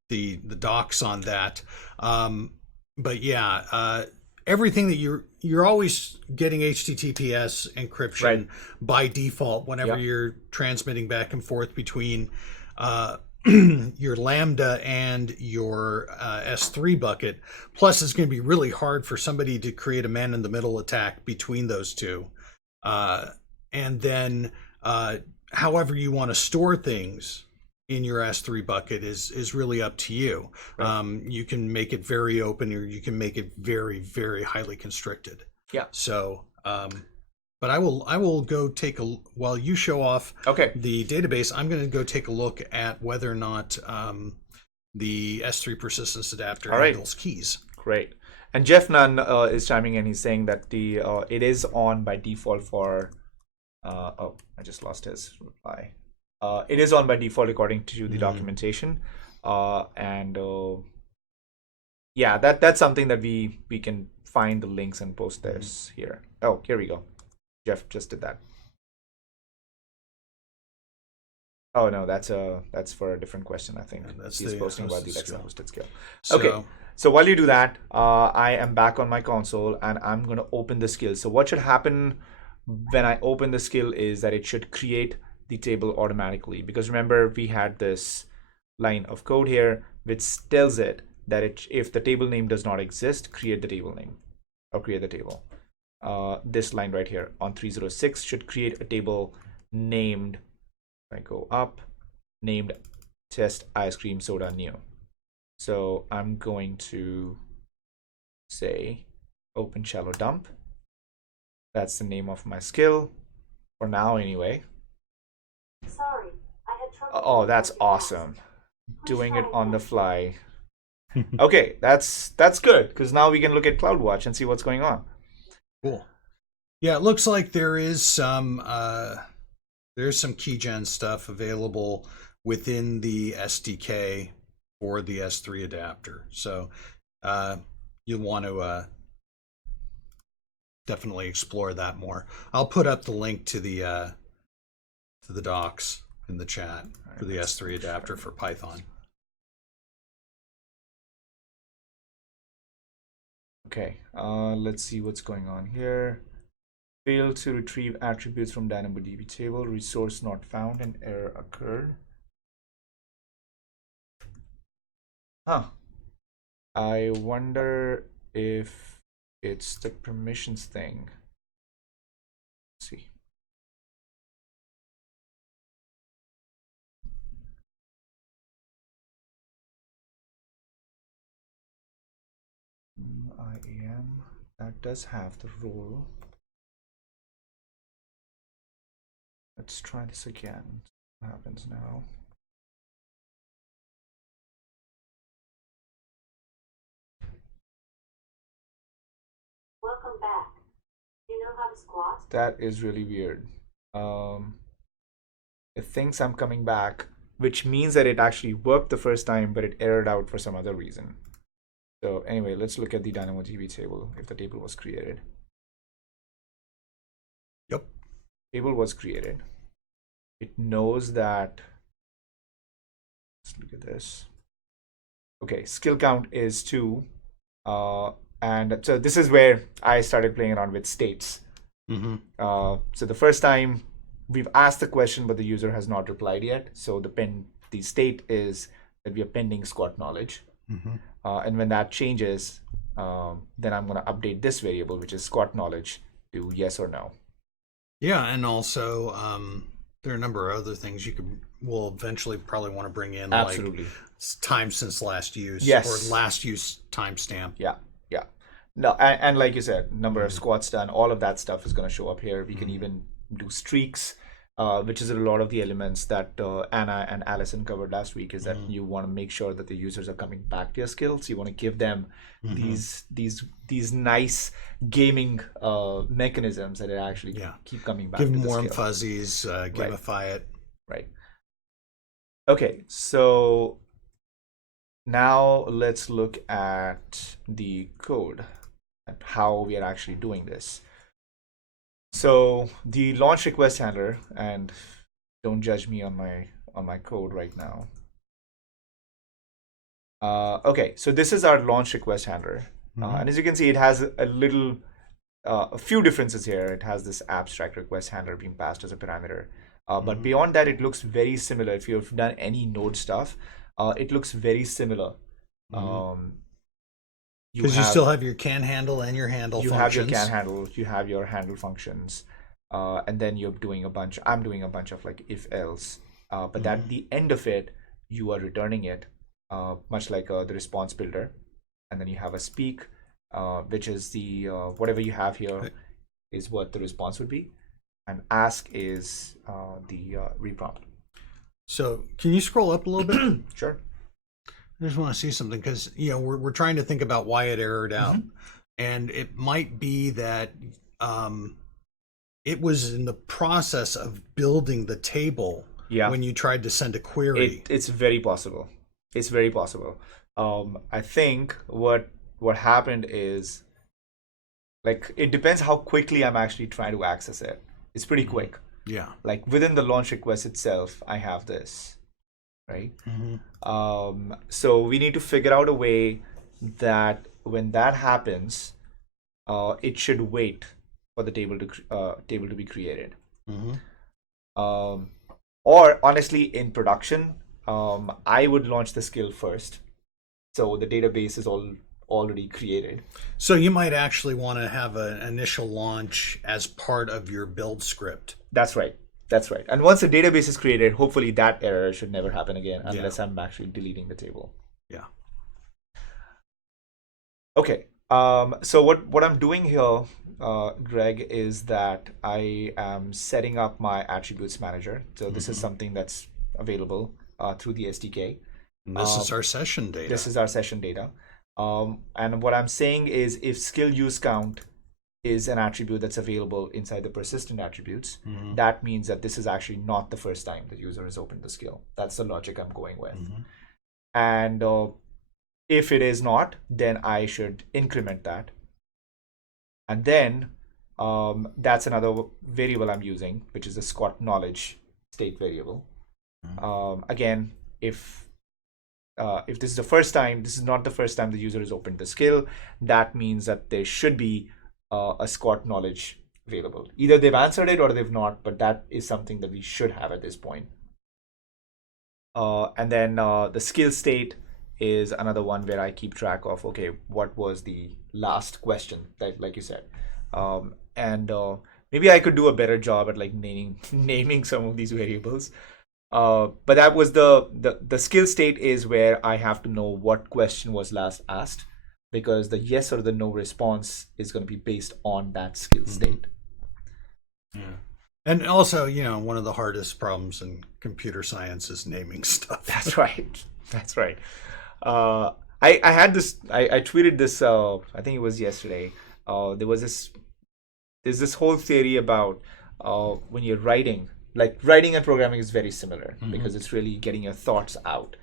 the docs on that. But yeah, everything that you're always getting HTTPS encryption by default whenever you're transmitting back and forth between your Lambda and your S3 bucket. Plus, it's going to be really hard for somebody to create a man-in-the-middle attack between those two. And then, however you want to store things in your S3 bucket is really up to you. You can make it very open, or you can make it very, very highly constricted. Yeah. So, but I will go while you show off the database, I'm going to go take a look at whether or not the S3 persistence adapter handles keys. Great. And Jeff Nunn is chiming in. He's saying that it is on by default for. I just lost his reply. It is on by default according to the documentation, and yeah, that's something that we can find the links and post this here. Oh, here we go. Jeff just did that. Oh no, that's for a different question, I think. That's He's posting about the Alexa skill. hosted skill. So, Okay, so while you do that, I am back on my console and I'm going to open the skill. So what should happen when I open the skill is that it should create the table automatically. Because remember, we had this line of code here which tells it that if the table name does not exist, create the table name or create the table. This line right here on 306 should create a table named, if I go up, named test ice cream soda new. So I'm going to say open shallow dump. That's the name of my skill for now anyway. Sorry, I had trouble. Oh, that's awesome. Doing it on the fly. Okay, that's good because now we can look at CloudWatch and see what's going on. cool. Yeah, it looks like there's some keygen stuff available within the SDK for the S3 adapter. So you'll want to definitely explore that more. I'll put up the link to the docs in the chat for the S3 adapter for Python. Okay, let's see what's going on here. Failed to retrieve attributes from DynamoDB Table. Resource not found. An error occurred. Huh. I wonder if it's the permissions thing. Let's see. IAM. That does have the role. Let's try this again. What happens now? Welcome back. You know how to squat? That is really weird. It thinks I'm coming back, which means that it actually worked the first time, but it errored out for some other reason. So anyway, let's look at the DynamoDB table, if the table was created. Yep. Table was created. It knows that, let's look at this. Okay, skill count is 2. And so this is where I started playing around with states. So the first time we've asked the question, but the user has not replied yet. So the state is that we are pending squat knowledge. And when that changes, then I'm going to update this variable, which is squat knowledge, to yes or no. Yeah, and also there are a number of other things will eventually probably want to bring in, Absolutely. like time since last use, Yes. or last use timestamp. Yeah. No, and like you said, number of squats done, all of that stuff is going to show up here. We can even do streaks, which is a lot of the elements that Anna and Alison covered last week, is that you want to make sure that the users are coming back to your skills. You want to give them these nice gaming mechanisms that it actually keep coming back Give to them the warm skill. fuzzies, gamify it. Right. Okay, so now let's look at the code and how we are actually doing this. So the launch request handler, and don't judge me on my code right now. Okay, so this is our launch request handler, and as you can see, it has a few differences here. It has this abstract request handler being passed as a parameter, but beyond that, it looks very similar. If you've done any Node stuff, it looks very similar. Because you still have your can handle and your handle you functions. have your can handle, you have your handle functions, and then I'm doing a bunch of like if else, but at the end of it, you are returning it, much like the response builder, and then you have a speak, which is the whatever you have here is what the response would be, and ask is the reprompt. So can you scroll up a little bit? Sure. I just want to see something, because we're trying to think about why it errored out, and it might be that it was in the process of building the table when you tried to send a query. It's very possible. It's very possible. I think what happened is Like it depends how quickly I'm actually trying to access it. It's pretty quick. Yeah. Like within the launch request itself, I have this, right? So we need to figure out a way that when that happens, it should wait for the table to be created. Or honestly, in production, I would launch the skill first, so the database is already created. So you might actually want to have an initial launch as part of your build script. That's right. That's right. And once the database is created, hopefully that error should never happen again unless I'm actually deleting the table. Yeah. Okay. So what I'm doing here, Greg, is that I am setting up my attributes manager. So this is something that's available through the SDK. And this is our session data. This is our session data. And what I'm saying is if skill use count is an attribute that's available inside the persistent attributes, that means that this is actually not the first time the user has opened the skill. That's the logic I'm going with. And if it is not, then I should increment that. And then that's another variable I'm using, which is the Scott knowledge state variable. Again, if this is the first time, this is not the first time the user has opened the skill, that means that there should be a Scott knowledge available. Either they've answered it or they've not, but that is something that we should have at this point. And then the skill state is another one where I keep track of, okay, what was the last question, that, like you said. And maybe I could do a better job at like naming some of these variables. But that was the skill state is where I have to know what question was last asked, because the yes or the no response is going to be based on that skill state. And also, one of the hardest problems in computer science is naming stuff. That's right. That's right. I had this. I tweeted this. I think it was yesterday. There's this whole theory about when you're writing. Like writing and programming is very similar because it's really getting your thoughts out.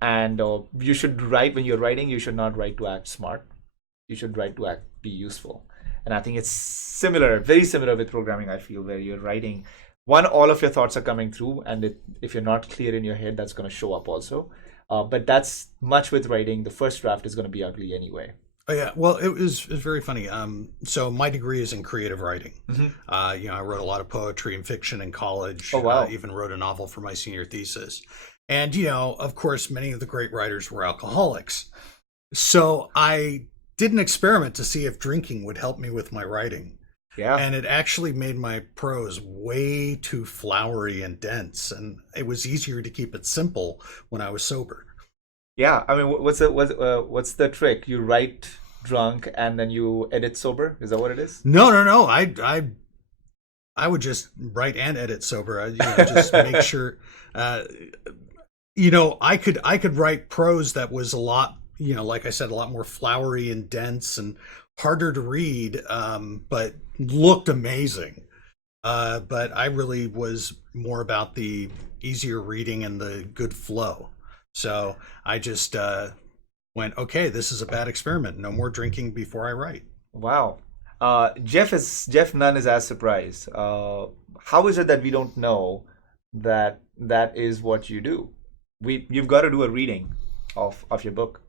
And you should write, when you're writing, you should not write to act smart. You should write to be useful. And I think it's similar, very similar with programming, I feel, where you're writing. One, all of your thoughts are coming through, and if you're not clear in your head, that's going to show up also. But that's much with writing. The first draft is going to be ugly anyway. Oh yeah, well, it was very funny. So my degree is in creative writing. I wrote a lot of poetry and fiction in college. Oh wow! Even wrote a novel for my senior thesis. And of course, many of the great writers were alcoholics. So I did an experiment to see if drinking would help me with my writing. Yeah. And it actually made my prose way too flowery and dense, and it was easier to keep it simple when I was sober. Yeah, I mean, what's the trick? You write drunk and then you edit sober? Is that what it is? No. I would just write and edit sober. I just make sure. I could write prose that was a lot, like I said, a lot more flowery and dense and harder to read, but looked amazing. But I really was more about the easier reading and the good flow. So I just went, okay, this is a bad experiment. No more drinking before I write. Wow. Jeff Nunn is as surprised. How is it that we don't know that is what you do? You've got to do a reading of your book.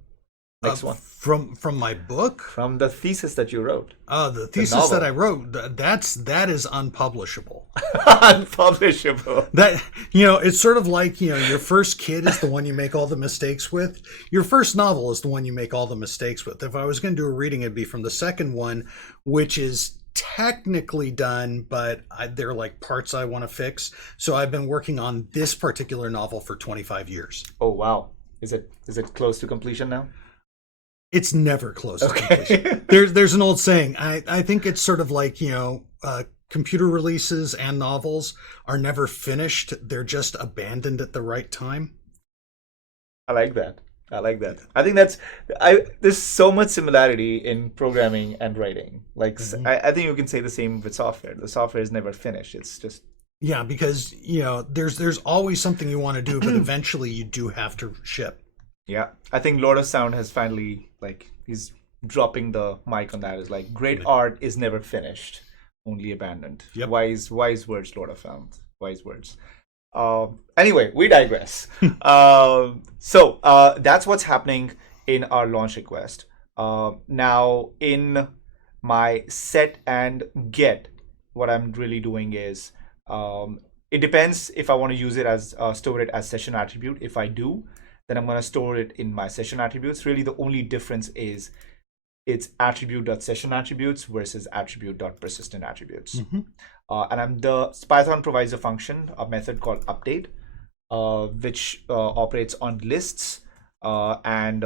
Next one. From my book? From the thesis that you wrote. The thesis that I wrote, that is unpublishable. Unpublishable. That it's sort of like, your first kid is the one you make all the mistakes with. Your first novel is the one you make all the mistakes with. If I was going to do a reading, it'd be from the second one, which is technically done, but there are like parts I want to fix. So I've been working on this particular novel for 25 years. Oh wow. Is it close to completion now? It's never close to completion. There's an old saying. I think it's sort of like, computer releases and novels are never finished. They're just abandoned at the right time. I like that. I think there's so much similarity in programming and writing. Like I think you can say the same with software. The software is never finished. It's just because there's always something you want to do, but eventually you do have to ship. Yeah, I think Lord of Sound has finally he's dropping the mic on that is like, great art is never finished, only abandoned. Yep. Wise words, Lord of Found. Wise words. Anyway, we digress. So that's what's happening in our launch request. Now in my set and get, what I'm really doing is, it depends if I want to use it as store it as session attribute. If I do, then I'm going to store it in my session attributes. Really, the only difference is it's attribute.session attributes versus attribute.persistent attributes. And Python provides a function, a method called update, which operates on lists, and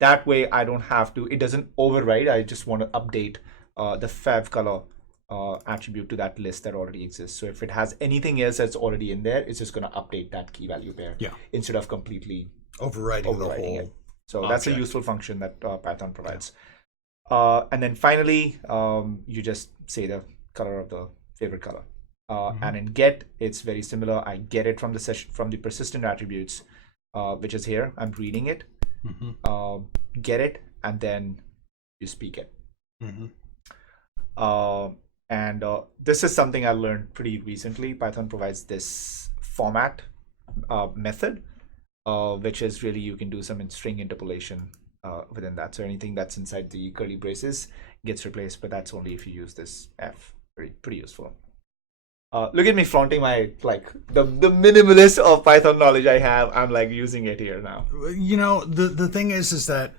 that way I don't have to. It doesn't override. I just want to update the fav color attribute to that list that already exists. So if it has anything else that's already in there, it's just going to update that key value pair instead of completely overriding the whole it. So object. That's a useful function that Python provides. And then finally, you just say the color of the favorite color. And in get, it's very similar. I get it from the session, from the persistent attributes, which is here. I'm reading it, get it, and then you speak it. And this is something I learned pretty recently. Python provides this format method, which is really, you can do some string interpolation within that. So anything that's inside the curly braces gets replaced, but that's only if you use this F. Pretty useful. Look at me flaunting my, like, the minimalist of Python knowledge I have. I'm like using it here now. You know, the thing is that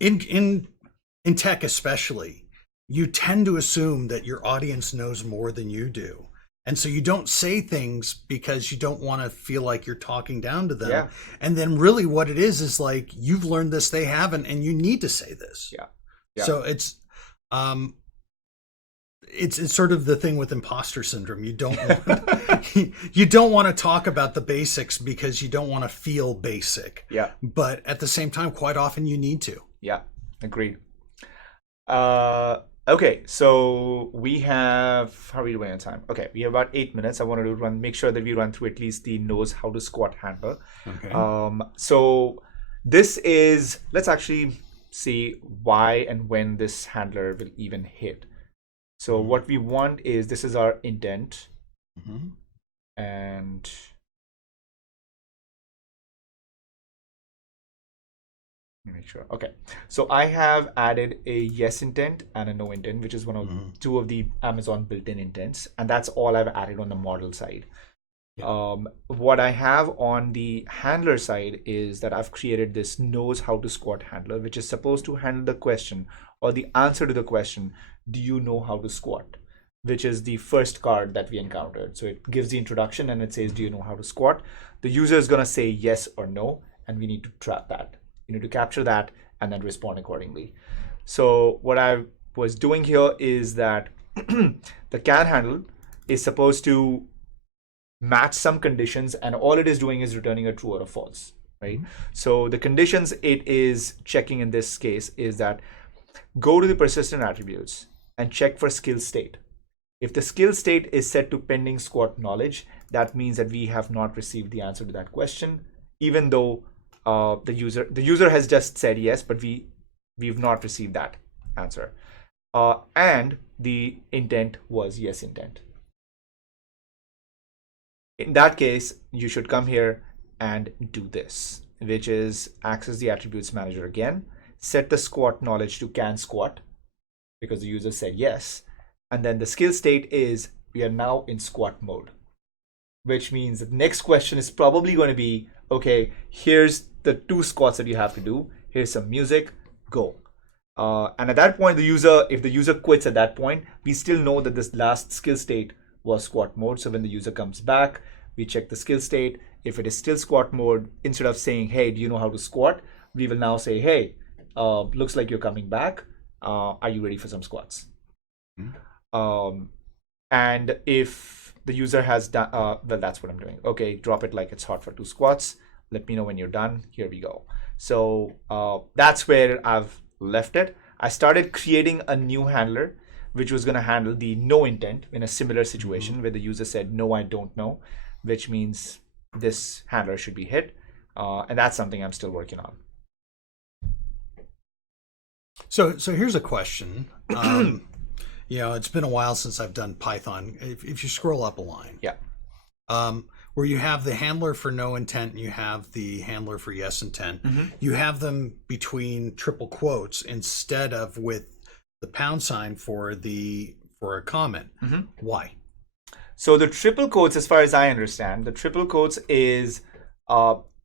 in tech especially, you tend to assume that your audience knows more than you do. And so you don't say things because you don't want to feel like you're talking down to them. Yeah. And then really what it is like, you've learned this, they haven't, and you need to say this. Yeah. So it's sort of the thing with imposter syndrome. You don't want, you don't want to talk about the basics because you don't want to feel basic. Yeah. But at the same time, quite often you need to. Yeah, agreed. Okay, so we have, how are we doing on time? Okay, we have about 8 minutes. I wanted to make sure that we run through at least the knows how to squat handler. Okay. So this is, let's actually see why and when this handler will even hit. So what we want is, this is our intent, and make sure. Okay, so I have added a yes intent and a no intent, which is one of two of the Amazon built-in intents, and that's all I've added on the model side. What I have on the handler side is that I've created this knows how to squat handler, which is supposed to handle the question or the answer to the question, do you know how to squat? Which is the first card that we encountered. So it gives the introduction and it says, do you know how to squat? The user is going to say yes or no, and we need to trap that. You need to capture that and then respond accordingly. So what I was doing here is that the can handle is supposed to match some conditions, and all it is doing is returning a true or a false, right? So the conditions it is checking in this case is that go to the persistent attributes and check for skill state. If the skill state is set to pending squat knowledge, that means that we have not received the answer to that question, even though the user has just said yes, but we've not received that answer. And the intent was yes intent. In that case, you should come here and do this, which is access the attributes manager again, set the squat knowledge to can squat because the user said yes, and then the skill state is we are now in squat mode, which means the next question is probably going to be, okay, here's the 2 squats that you have to do, here's some music, go. And at that point, if the user quits at that point, we still know that this last skill state was squat mode. So when the user comes back, we check the skill state. If it is still squat mode, instead of saying, hey, do you know how to squat? We will now say, hey, looks like you're coming back. Are you ready for some squats? And if the user has done, well, that's what I'm doing. Okay, drop it like it's hot for 2 squats. Let me know when you're done. Here we go. So that's where I've left it. I started creating a new handler, which was going to handle the no intent in a similar situation where the user said, no, I don't know, which means this handler should be hit. And that's something I'm still working on. So here's a question. It's been a while since I've done Python. If you scroll up a line, Yeah. Where you have the handler for no intent and you have the handler for yes intent, you have them between triple quotes instead of with the pound sign for a comment. Why? So the triple quotes, as far as I understand, the triple quotes is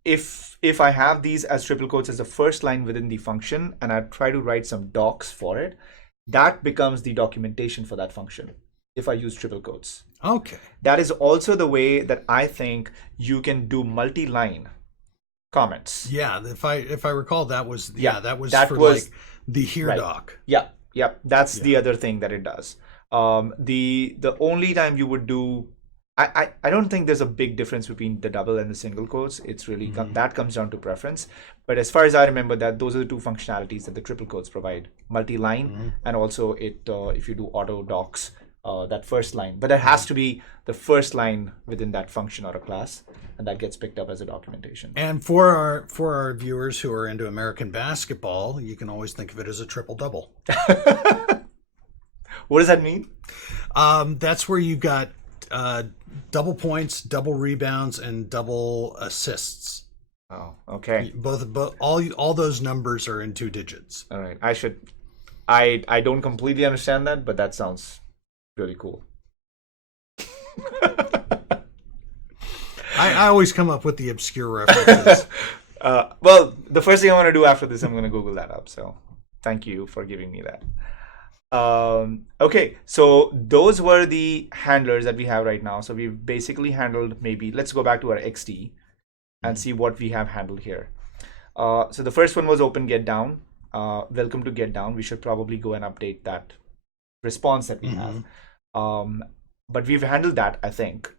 if I have these as triple quotes as the first line within the function and I try to write some docs for it, that becomes the documentation for that function if I use triple quotes. Okay. That is also the way that I think you can do multi-line comments. Yeah, if I recall, that was that was like the here right. doc. Yeah. That's the other thing that it does. The only time you would do, I don't think there's a big difference between the double and the single quotes. It's really that comes down to preference. But as far as I remember, that those are the two functionalities that the triple quotes provide: multi-line and also if you do auto docs. That first line, but that has to be the first line within that function or a class, and that gets picked up as a documentation. And for our viewers who are into American basketball, you can always think of it as a triple double. What does that mean? That's where you got double points, double rebounds, and double assists. Oh, okay. Both all those numbers are in 2 digits. All right. I don't completely understand that, but that sounds really cool. I always come up with the obscure references. Well, the first thing I want to do after this, I'm going to Google that up. So thank you for giving me that. Okay, so those were the handlers that we have right now. So we've basically handled let's go back to our XD and see what we have handled here. So the first one was open get down. Welcome to get down. We should probably go and update that response that we have. But we've handled that, I think.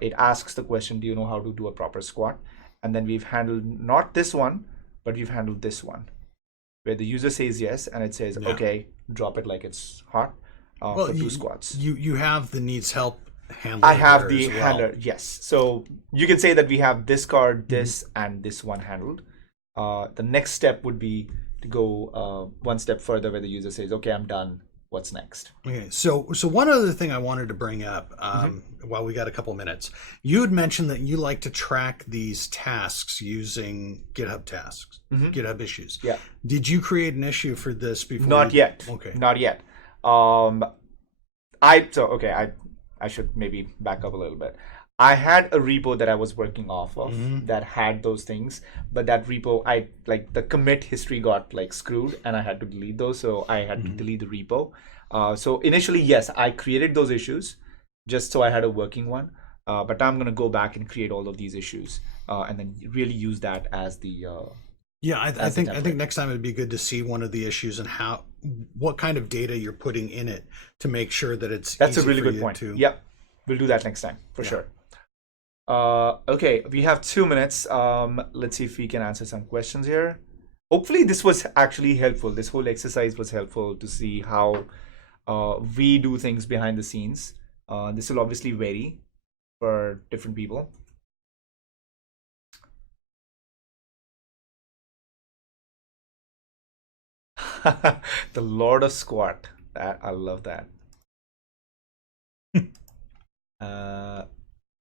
It asks the question, do you know how to do a proper squat? And then we've handled not this one, but we've handled this one, where the user says yes, and it says, okay, drop it like it's hot for 2 squats. You have the needs help handler. I have the handler, yes. So you can say that we have this card, this, and this one handled. The next step would be to go one step further, where the user says, okay, I'm done. What's next? Okay, so one other thing I wanted to bring up while we got a couple minutes. You had mentioned that you like to track these tasks using GitHub tasks, GitHub Issues. Yeah. Did you create an issue for this before? Not yet. Okay. Not yet. I should maybe back up a little bit. I had a repo that I was working off of that had those things, but that repo, the commit history got screwed, and I had to delete those, so I had to delete the repo. So initially, yes, I created those issues just so I had a working one, but now I'm going to go back and create all of these issues and then really use that as the I think next time it'd be good to see one of the issues and what kind of data you're putting in it to make sure that it's That's easy a really for good you point. to... Yep, we'll do that next time for sure. Okay, we have 2 minutes. Let's see if we can answer some questions here. Hopefully this was actually helpful. This whole exercise was helpful to see how we do things behind the scenes. This will obviously vary for different people. The Lord of Squat. I love that.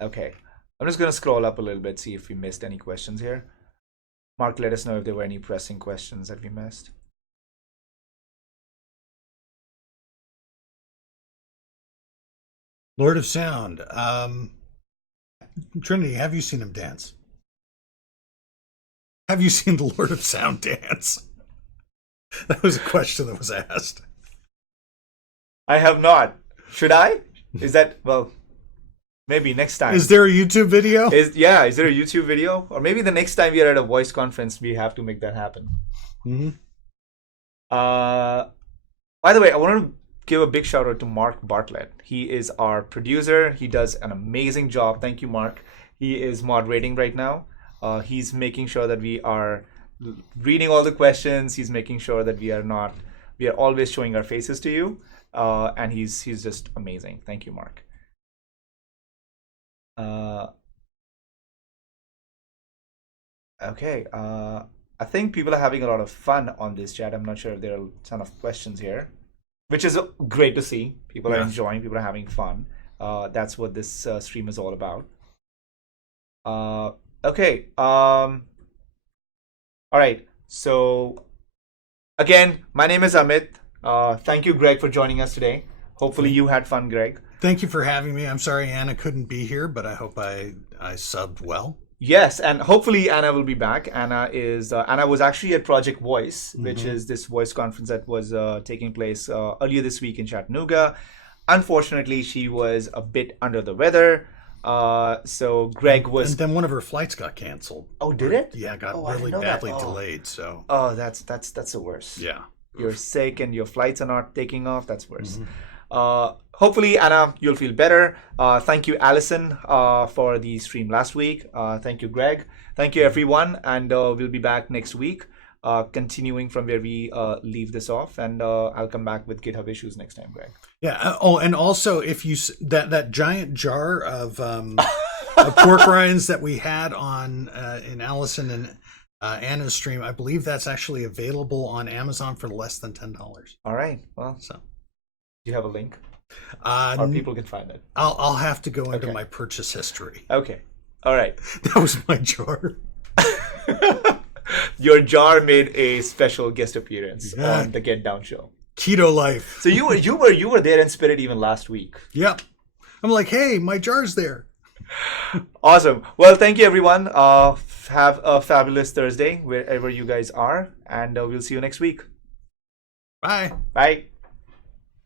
Okay. I'm just going to scroll up a little bit, see if we missed any questions here. Mark, let us know if there were any pressing questions that we missed. Lord of Sound. Trinity, have you seen him dance? Have you seen the Lord of Sound dance? That was a question that was asked. I have not. Should I? Is that, well, maybe next time. Is there a YouTube video? Is there a YouTube video? Or maybe the next time we are at a voice conference, we have to make that happen. By the way, I want to give a big shout out to Mark Bartlett. He is our producer. He does an amazing job. Thank you, Mark. He is moderating right now. He's making sure that we are reading all the questions. He's making sure that we are always showing our faces to you. And he's just amazing. Thank you, Mark. Okay. I think people are having a lot of fun on this chat. I'm not sure if there are a ton of questions here, which is great to see. People are enjoying, people are having fun. That's what this stream is all about. Okay. All right. So, again, my name is Amit. Thank you, Greg, for joining us today. Hopefully you had fun, Greg. Thank you for having me. I'm sorry Anna couldn't be here, but I hope I subbed well. Yes, and hopefully Anna will be back. Anna was actually at Project Voice, which is this voice conference that was taking place earlier this week in Chattanooga. Unfortunately, she was a bit under the weather. So Greg was. And then one of her flights got canceled. Oh, did it? Yeah, got I really didn't know that. badly delayed. So. Oh, that's the worst. Yeah. You're sick and your flights are not taking off. That's worse. Hopefully, Anna, you'll feel better. Thank you, Alison, for the stream last week. Thank you, Greg. Thank you, everyone. And we'll be back next week, continuing from where we leave this off. And I'll come back with GitHub Issues next time, Greg. Yeah. Oh, and also, if you that giant jar of pork rinds that we had on in Alison and Anna's stream, I believe that's actually available on Amazon for less than $10. All right. Well, So, do you have a link? Or people can find it. I'll have to go into Okay. my purchase history. Okay. All right. That was my jar. Your jar made a special guest appearance Yeah. on the Get Down show. Keto life. So you were there in spirit even last week. Yep. I'm like, hey, my jar's there. Awesome. Well, thank you, everyone. Have a fabulous Thursday wherever you guys are, and we'll see you next week. Bye. Bye.